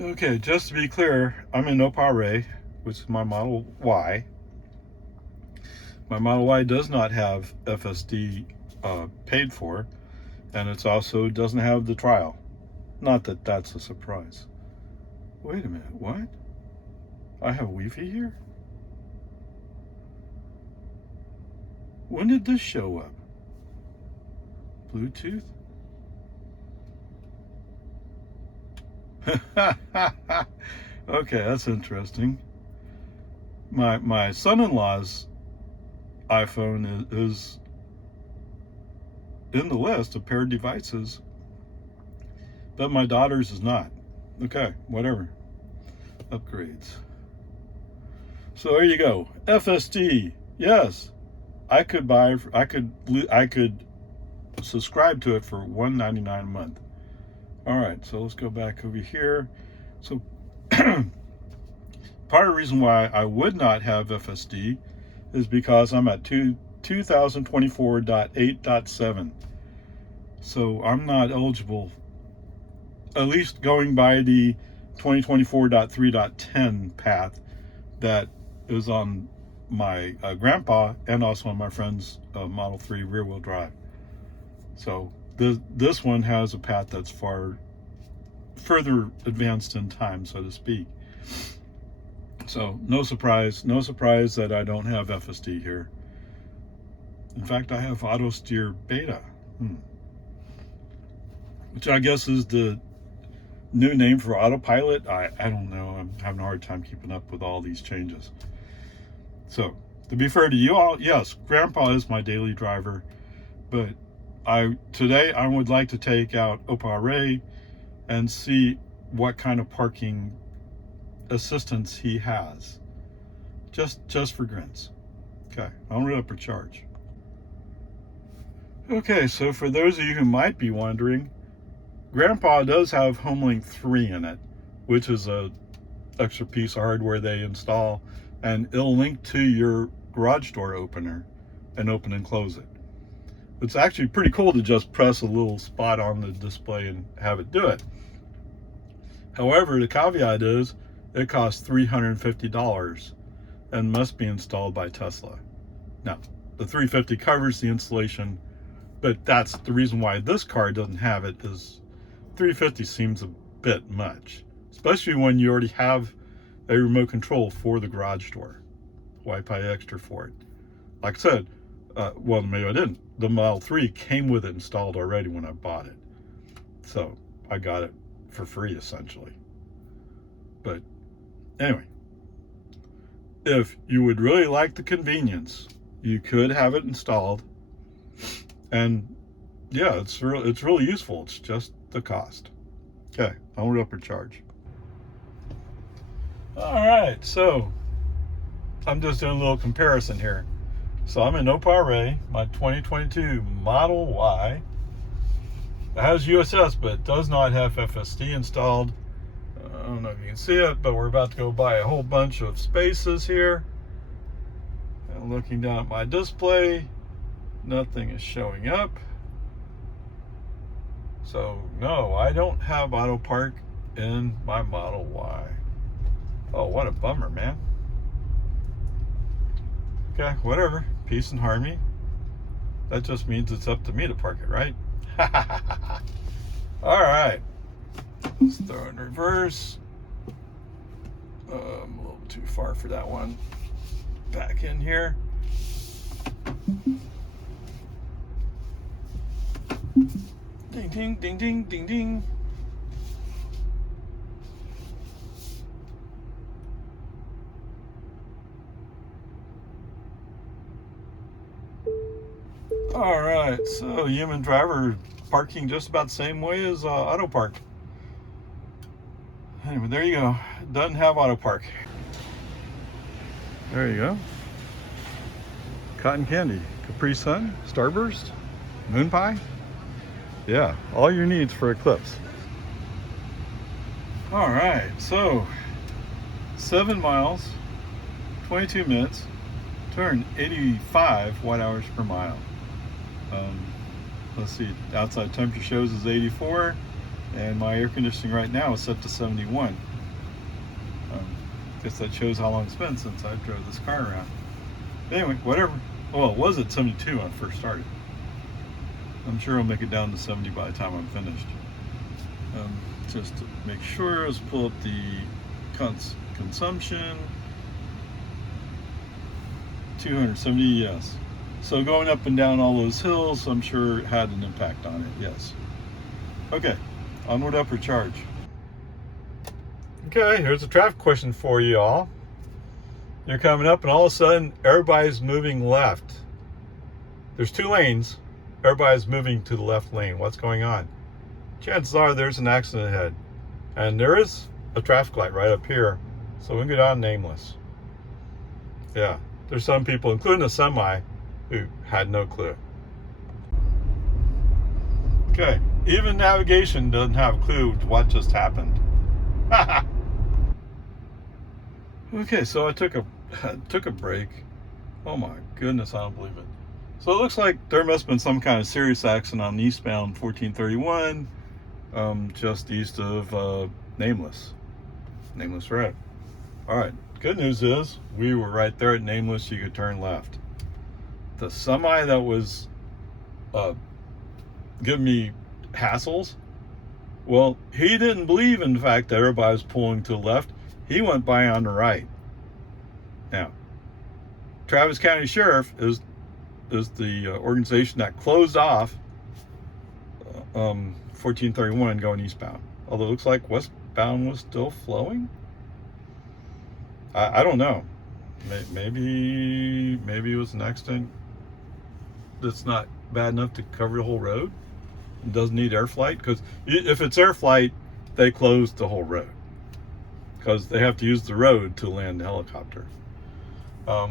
Okay, just to be clear, I'm in OpaRay, which is my Model Y. My Model Y does not have FSD paid for, and it also doesn't have the trial. Not that that's a surprise. Wait a minute, what? I have Wi-Fi here? When did this show up? Bluetooth? Okay, that's interesting. My son-in-law's iPhone is in the list of paired devices, but my daughter's is not. Okay, whatever. Upgrades. So there you go. FSD. Yes, I could subscribe to it for $1.99 a month. All right, so let's go back over here. So part of the reason why I would not have FSD is because I'm at 2024.8.7. So I'm not eligible, at least going by the 2024.3.10 path that is on my grandpa and also on my friend's Model 3 rear-wheel drive. So this one has a path that's far further advanced in time, so to speak. So no surprise that I don't have FSD here. In fact, I have auto steer beta, which I guess is the new name for autopilot. I don't know. I'm having a hard time keeping up with all these changes. So to be fair to you all, yes, grandpa is my daily driver, but today I would like to take out OpaRay and see what kind of parking assistance he has, just for grins. Okay, I'll read up for charge. Okay, so for those of you who might be wondering, grandpa does have HomeLink 3 in it, which is a extra piece of hardware they install, and it'll link to your garage door opener and open and close it. It's actually pretty cool to just press a little spot on the display and have it do it. However, the caveat is it costs $350 and must be installed by Tesla. Now, the $350 covers the installation, but that's the reason why this car doesn't have it, is $350 seems a bit much, especially when you already have a remote control for the garage door. Why pay extra for it? Like I said, well, maybe I didn't. The Model 3 came with it installed already when I bought it. So I got it for free, essentially. But anyway, if you would really like the convenience, you could have it installed. And yeah, it's really useful. It's just the cost. Okay, I'll read up for charge. All right, so I'm just doing a little comparison here. So I'm in OpaRay, my 2022 Model Y. It has USS, but it does not have FSD installed. I don't know if you can see it, but we're about to go by a whole bunch of spaces here. And looking down at my display, nothing is showing up. So no, I don't have auto park in my Model Y. Oh, what a bummer, man. Okay, whatever. Peace and harmony. That just means it's up to me to park it, right? All right. Let's throw in reverse. I'm a little too far for that one. Back in here. Ding, ding, ding, ding, ding, ding. All right, so human driver parking just about the same way as auto park. Anyway, there you go. Doesn't have auto park. There you go. Cotton candy, Capri Sun, Starburst, Moon Pie. Yeah, all your needs for Eclipse. All right, so 7 miles, 22 minutes, 285 watt-hours per mile. Let's see, outside temperature shows is 84. and my air conditioning right now is set to 71. Guess that shows how long it's been since I drove this car around. Anyway, whatever. Well, it was at 72 when I first started. I'm sure I'll make it down to 70 by the time I'm finished. Just to make sure, let's pull up the consumption. 270, yes. So going up and down all those hills, I'm sure it had an impact on it, yes. Okay, onward, upward charge. Okay, here's a traffic question for you all. You're coming up and all of a sudden everybody's moving left. There's 2 lanes. Everybody's moving to the left lane. What's going on? Chances are there's an accident ahead. And there is a traffic light right up here. So we can go down nameless. Yeah, there's some people, including a semi, who had no clue. Okay, even navigation doesn't have a clue what just happened. Okay, so I took a break. Oh my goodness, I don't believe it. So it looks like there must have been some kind of serious accident on eastbound 1431, just east of Nameless Road. All right, good news is we were right there at Nameless. You could turn left. The semi that was giving me hassles, well, he didn't believe in the fact that everybody was pulling to the left. He went by on the right. Now, Travis County Sheriff is the organization that closed off 1431 going eastbound. Although it looks like westbound was still flowing. I don't know. Maybe it was an accident that's not bad enough to cover the whole road. It doesn't need air flight, because if it's air flight, they close the whole road because they have to use the road to land the helicopter. I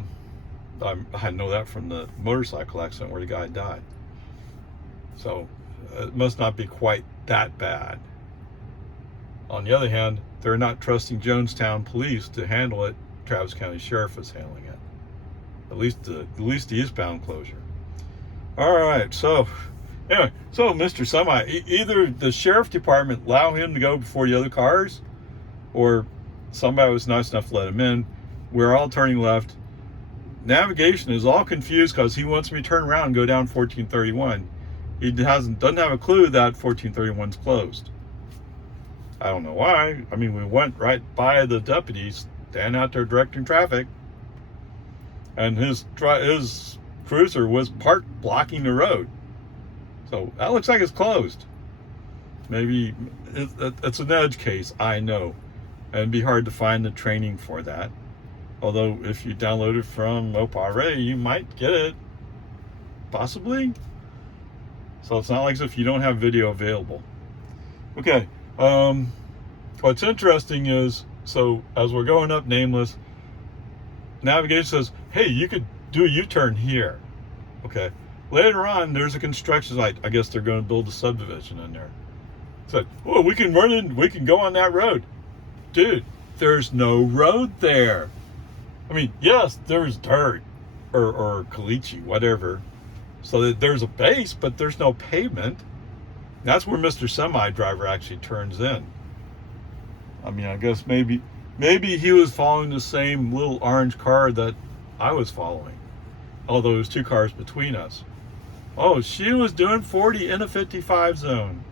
know that from the motorcycle accident where the guy died. So it must not be quite that bad. On the other hand, they're not trusting Jonestown police to handle it. Travis County Sheriff is handling it. At least the eastbound closure. All right, so anyway, so Mr. Semi, either the sheriff department allow him to go before the other cars, or somebody was nice enough to let him in. We're all turning left. Navigation is all confused because he wants me to turn around and go down 1431. He doesn't have a clue that 1431's closed. I don't know why. I mean, we went right by the deputies standing out there directing traffic, and his cruiser was parked blocking the road. So that looks like it's closed. Maybe it's an edge case, I know. And it'd be hard to find the training for that. Although if you download it from OpaRay, you might get it. Possibly. So it's not like as if you don't have video available. Okay. What's interesting is, so as we're going up Nameless, navigation says, hey, you could do a U-turn here. Okay. Later on, there's a construction site. I guess they're going to build a subdivision in there. Said, oh, we can run in, we can go on that road. Dude, there's no road there. I mean, yes, there's dirt or caliche, whatever. So that there's a base, but there's no pavement. That's where Mr. Semi Driver actually turns in. I mean, I guess maybe he was following the same little orange car that I was following. Although there's 2 cars between us. Oh, she was doing 40 in a 55 zone.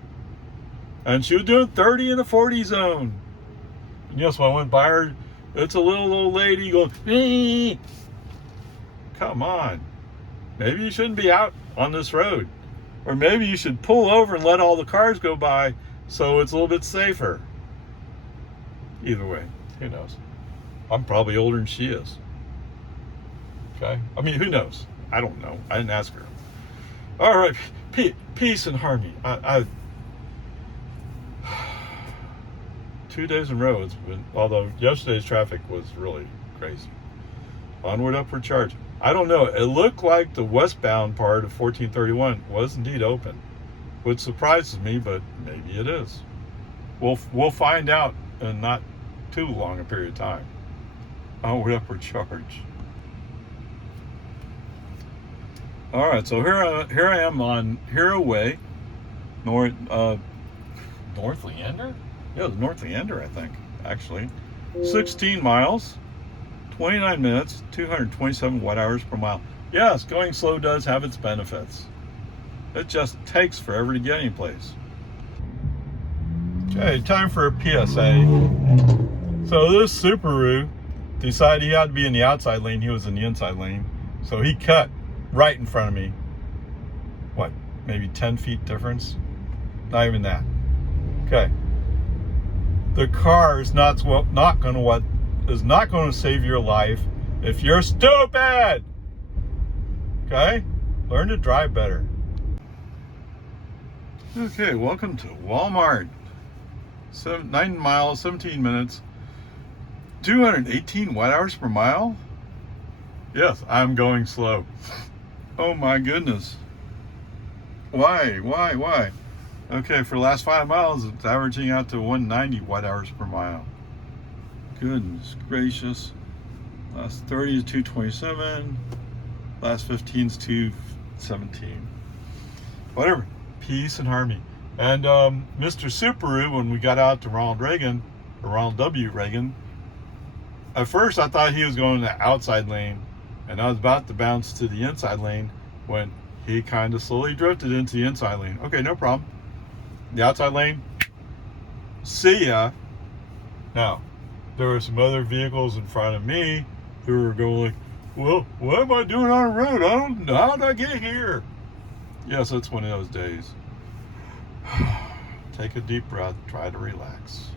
And she was doing 30 in a 40 zone. And yes, when I went by her, it's a little old lady going, ee! Come on. Maybe you shouldn't be out on this road. Or maybe you should pull over and let all the cars go by so it's a little bit safer. Either way, who knows? I'm probably older than she is. Okay? I mean, who knows? I don't know. I didn't ask her. All right. Peace and harmony. 2 days in a row, it's been, although yesterday's traffic was really crazy. Onward, upward charge. I don't know. It looked like the westbound part of 1431 was indeed open, which surprises me, but maybe it is. We'll find out in not too long a period of time. Onward, upward charge. All right, so here I am on Hero Way, north, North Leander? Yeah, it was North Leander, I think, actually. 16 miles, 29 minutes, 227 watt-hours per mile. Yes, going slow does have its benefits. It just takes forever to get any place. Okay, time for a PSA. So this Subaru decided he had to be in the outside lane. He was in the inside lane. So he cut right in front of me. What, maybe 10 feet difference? Not even that. Okay. The car is not going to save your life if you're stupid. Okay? Learn to drive better. Okay, welcome to Walmart. 9 miles, 17 minutes, 218 watt-hours per mile. Yes, I'm going slow. Oh my goodness. Why? Okay, for the last 5 miles, it's averaging out to 190 watt-hours per mile. Goodness gracious. Last 30 is 227. Last 15 is 217. Whatever. Peace and harmony. And Mr. Subaru, when we got out to Ronald W. Reagan, at first I thought he was going to the outside lane, and I was about to bounce to the inside lane when he kind of slowly drifted into the inside lane. Okay, no problem. The outside lane, see ya. Now, there were some other vehicles in front of me who were going like, well, what am I doing on the road? I don't know. How did I get here? Yes, it's one of those days. Take a deep breath, try to relax.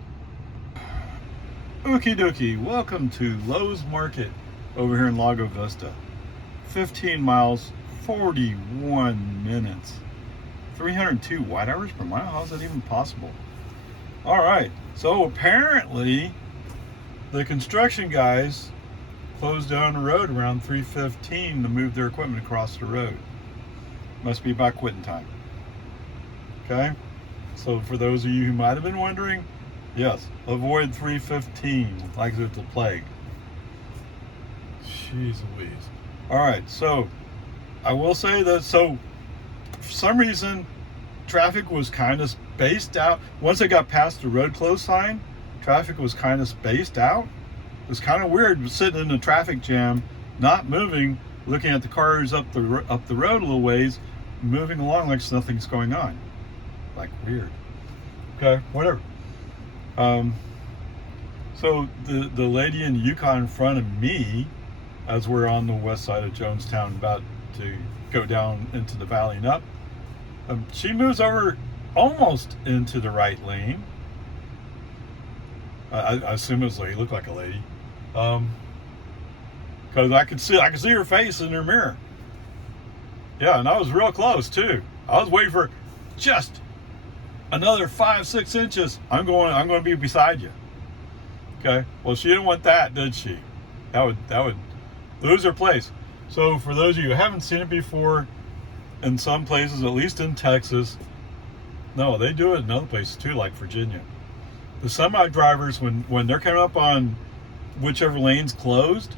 Okie dokie, welcome to Lowe's Market over here in Lago Vista. 15 miles, 41 minutes. 302 watt-hours per mile? How is that even possible? All right, so apparently the construction guys closed down the road around 3:15 to move their equipment across the road. Must be about quitting time. Okay, so for those of you who might have been wondering, yes, avoid 3:15 like it's a plague. Jeez Louise. All right, so I will say that, so for some reason, traffic was kind of spaced out. Once I got past the road closed sign, traffic was kind of spaced out. It was kind of weird sitting in a traffic jam, not moving, looking at the cars up the road a little ways, moving along like nothing's going on. Like weird. Okay, whatever. So the lady in the Yukon in front of me, as we're on the west side of Jonestown, about to go down into the valley and up, she moves over almost into the right lane. I assume it's a lady, looked like a lady, because I could see her face in her mirror. Yeah, and I was real close too. I was waiting for just another 5-6 inches. I'm going to be beside you. Okay. Well, she didn't want that, did she? That would lose her place. So for those of you who haven't seen it before, in some places, at least in Texas, no, they do it in other places too, like Virginia. The semi drivers, when they're coming up on whichever lane's closed,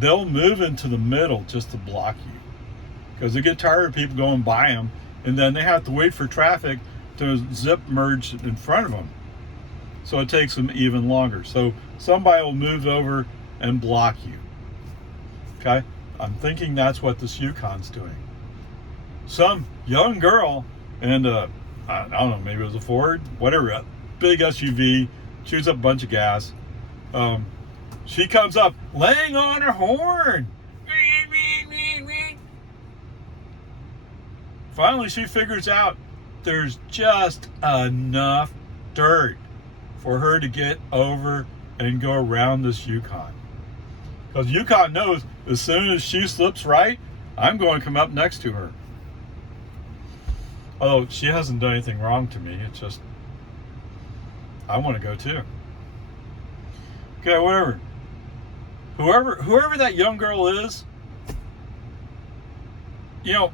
they'll move into the middle just to block you, because they get tired of people going by them, and then they have to wait for traffic to zip merge in front of them. So it takes them even longer. So somebody will move over and block you. Okay? I'm thinking that's what this Yukon's doing. Some young girl, and I don't know, maybe it was a Ford, whatever, a big SUV, chews up a bunch of gas. She comes up laying on her horn. Finally, she figures out there's just enough dirt for her to get over and go around this Yukon. Because Yukon knows as soon as she slips right, I'm going to come up next to her. Although she hasn't done anything wrong to me, it's just, I want to go too. Okay, whatever. Whoever that young girl is, you know,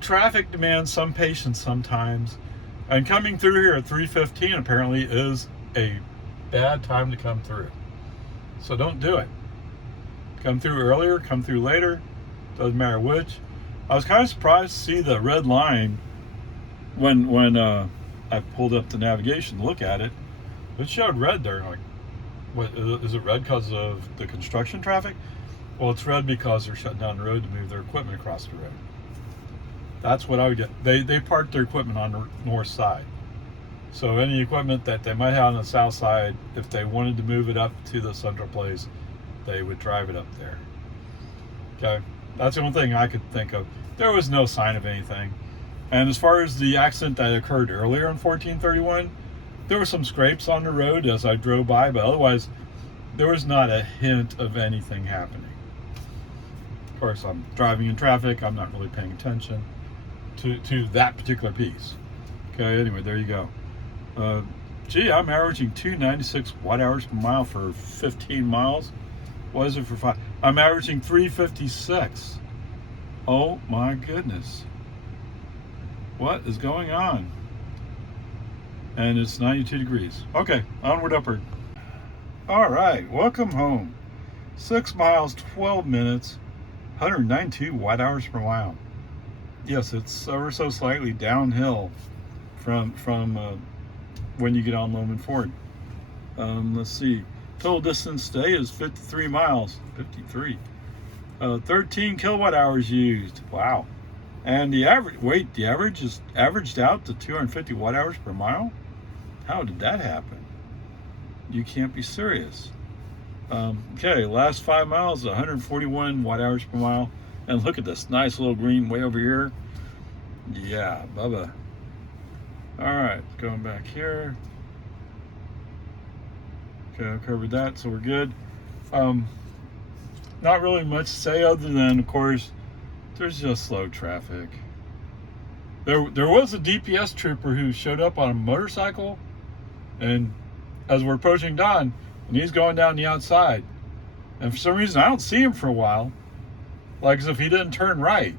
traffic demands some patience sometimes. And coming through here at 3:15 apparently is a bad time to come through. So don't do it. Come through earlier, come through later, doesn't matter which. I was kind of surprised to see the red line when I pulled up the navigation to look at it. It showed red there. Like, what is it red because of the construction traffic? Well, it's red because they're shutting down the road to move their equipment across the road. That's what I would get. They parked their equipment on the north side. So any equipment that they might have on the south side, if they wanted to move it up to the central place, they would drive it up there. Okay, that's the only thing I could think of. There was no sign of anything. And as far as the accident that occurred earlier on 1431, there were some scrapes on the road as I drove by, but otherwise, there was not a hint of anything happening. Of course, I'm driving in traffic. I'm not really paying attention to that particular piece. Okay, anyway, there you go. Gee, I'm averaging 296 watt-hours per mile for 15 miles. What is it for 5? I'm averaging 356. Oh my goodness. What is going on? And it's 92 degrees. Okay, onward, upward. All right, welcome home. 6 miles, 12 minutes, 192 watt-hours per mile. Yes, it's ever so slightly downhill from when you get on Loman Ford. Let's see. Total distance today is 53 miles. 53. 13 kilowatt hours used. Wow. And the average is averaged out to 250 watt hours per mile. How did that happen? You can't be serious. Okay, last 5 miles, 141 watt hours per mile. And look at this nice little green way over here. Yeah, Bubba. All right, going back here. Okay, I covered that, so we're good. Not really much to say other than, of course, there's just slow traffic. There was a DPS trooper who showed up on a motorcycle, and as we're approaching dawn, and he's going down the outside, and for some reason I don't see him for a while, like as if he didn't turn right.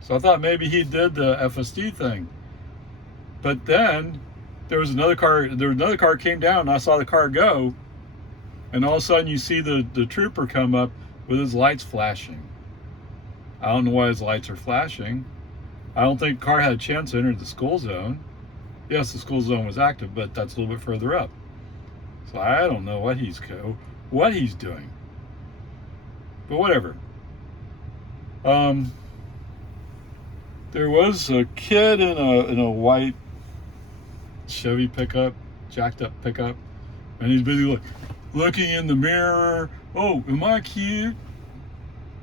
So I thought maybe he did the FSD thing. But then there was another car came down, and I saw the car go, and all of a sudden you see the trooper come up with his lights flashing. I don't know why his lights are flashing. I don't think the car had a chance to enter the school zone. Yes, the school zone was active, but that's a little bit further up. So I don't know what he's doing. But whatever. There was a kid in a white Chevy pickup, jacked up pickup, and he's busy looking in the mirror. Oh, am I cute?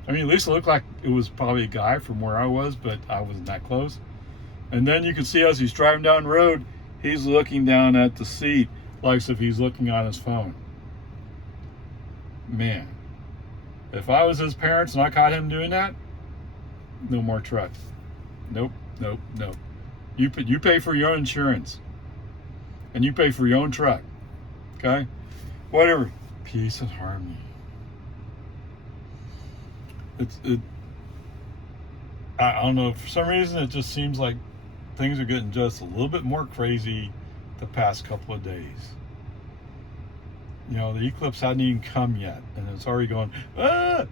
I mean, at least it looked like it was probably a guy from where I was, but I wasn't that close. And then you can see as he's driving down the road, he's looking down at the seat like as if he's looking on his phone. Man, if I was his parents and I caught him doing that, no more truck. Nope. You pay for your own insurance, and you pay for your own truck. Okay, whatever. Peace and harmony. I don't know, for some reason it just seems like things are getting just a little bit more crazy the past couple of days. You know, the eclipse hadn't even come yet, and it's already going, ah!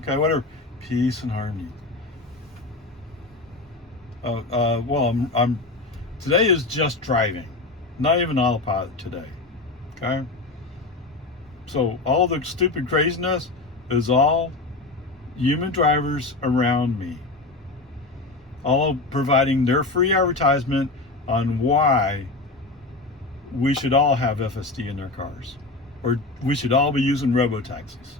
Okay, whatever. Peace and harmony. Well, I'm today is just driving, not even autopilot today. Okay, so all the stupid craziness is all human drivers around me, all providing their free advertisement on why we should all have FSD in their cars, or we should all be using robo-taxis,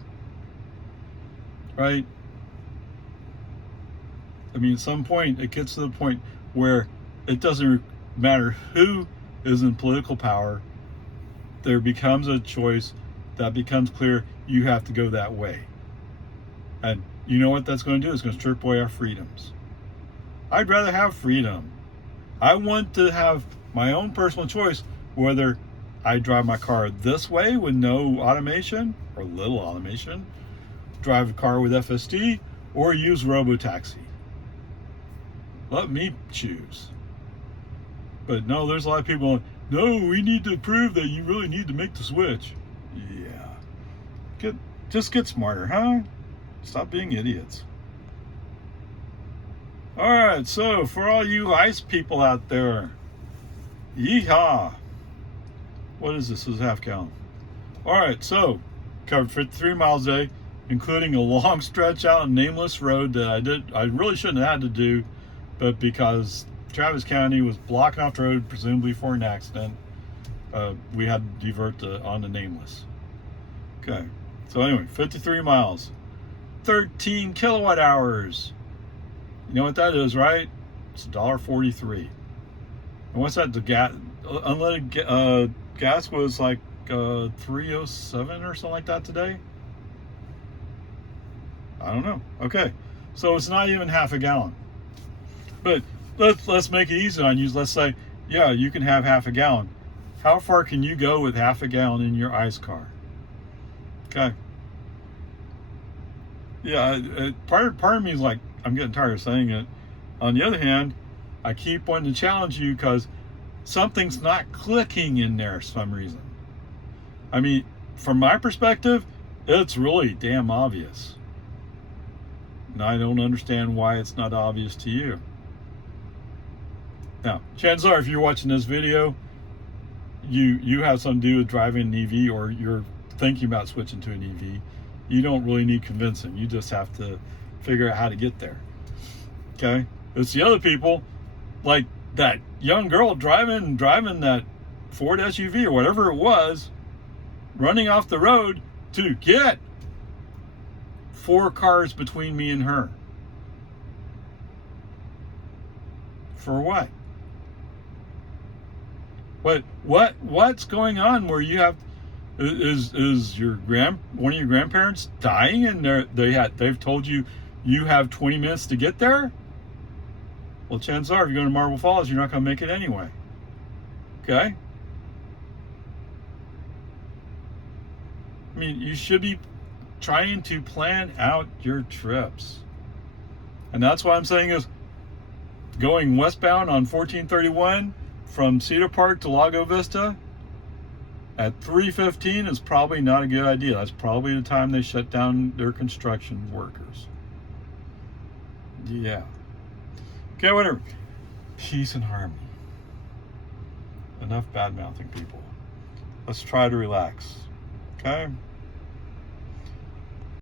right? I mean, at some point, it gets to the point where it doesn't matter who is in political power. There becomes a choice that becomes clear. You have to go that way. And you know what that's going to do? It's going to strip away our freedoms. I'd rather have freedom. I want to have my own personal choice whether I drive my car this way with no automation or little automation, drive a car with FSD, or use robo-taxi. Let me choose. But no, there's a lot of people, no, we need to prove that you really need to make the switch. Yeah. Just get smarter, huh? Stop being idiots. All right, so for all you ICE people out there, Yeehaw! What is this? This is half gallon. All right, so covered 53 miles a day, including a long stretch out in Nameless Road that I really shouldn't have had to do, but because Travis County was blocking off the road, presumably for an accident, we had to divert on the Nameless. Okay, so anyway, 53 miles, 13 kilowatt hours. You know what that is, right? It's $1.43. And what's that? The gas, unleaded gas was like 307 or something like that today. I don't know. Okay, so it's not even half a gallon. But let's make it easy on you. Let's say, yeah, you can have half a gallon. How far can you go with half a gallon in your ICE car? Okay. Yeah, part of me is like, I'm getting tired of saying it. On the other hand, I keep wanting to challenge you because something's not clicking in there for some reason. I mean, from my perspective, it's really damn obvious. And I don't understand why it's not obvious to you. Now, chances are if you're watching this video, you have something to do with driving an EV, or you're thinking about switching to an EV. You don't really need convincing. You just have to figure out how to get there. Okay? It's the other people, like that young girl driving that Ford SUV or whatever it was, running off the road to get 4 cars between me and her. For what? What's going on where you have is your one of your grandparents dying and they've told you have 20 minutes to get there? Well, chances are if you're going to Marble Falls, you're not going to make it anyway. Okay? I mean, you should be trying to plan out your trips. And that's what I'm saying is going westbound on 1431 from Cedar Park to Lago Vista at 3:15 is probably not a good idea. That's probably the time they shut down their construction workers. Yeah. Okay, whatever. Peace and harmony. Enough bad-mouthing people. Let's try to relax. Okay?